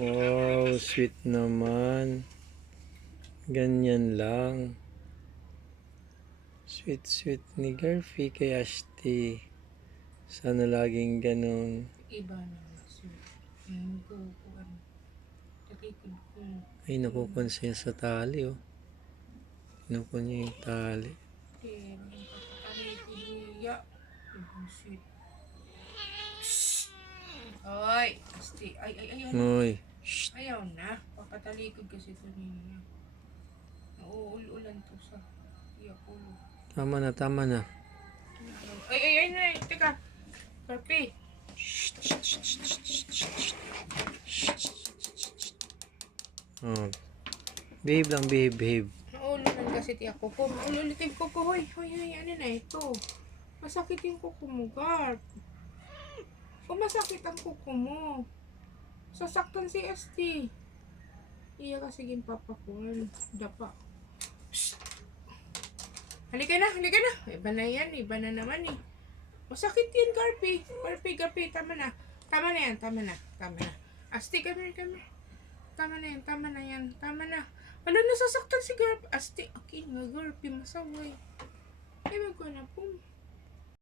Wow, sweet naman. Ganyan lang. Sweet, sweet ni Garfi kay Ashti. Sana laging ganun. Iba naman sir. Ngayon ko, ano, talikod ko. Ay, nakukon siya sa tali, oh. Kinukon niya yung tali. Kaya, papatalikod niya. Ibang sweet. Oy, Asti. Ay, ano? Uy, shh. Ayaw na. Papatalikod kasi ito niya. Nauul-ulan to sa ulo. Tama na, tama na. Ay, teka. Karpi. Oh. Behave lang, behave, behave. Naulunan kasi ti ako ko. Ulitin ko ko. Hoy, ano na ito? Masakit yung kuko mo, Garp. Kung masakit ang kuko mo, sasaktan si ST. Iya kasi gin papakuan. Dapa. Halika na. Iba na yan, iba na naman eh. Masakit yan, Garpi. Garpi, tama na. Tama na. Asti, come here. Tama na yan. Ano, nasasaktan si Garp? Asti, okay nga, Garpi, masaway. Ewan ko na po.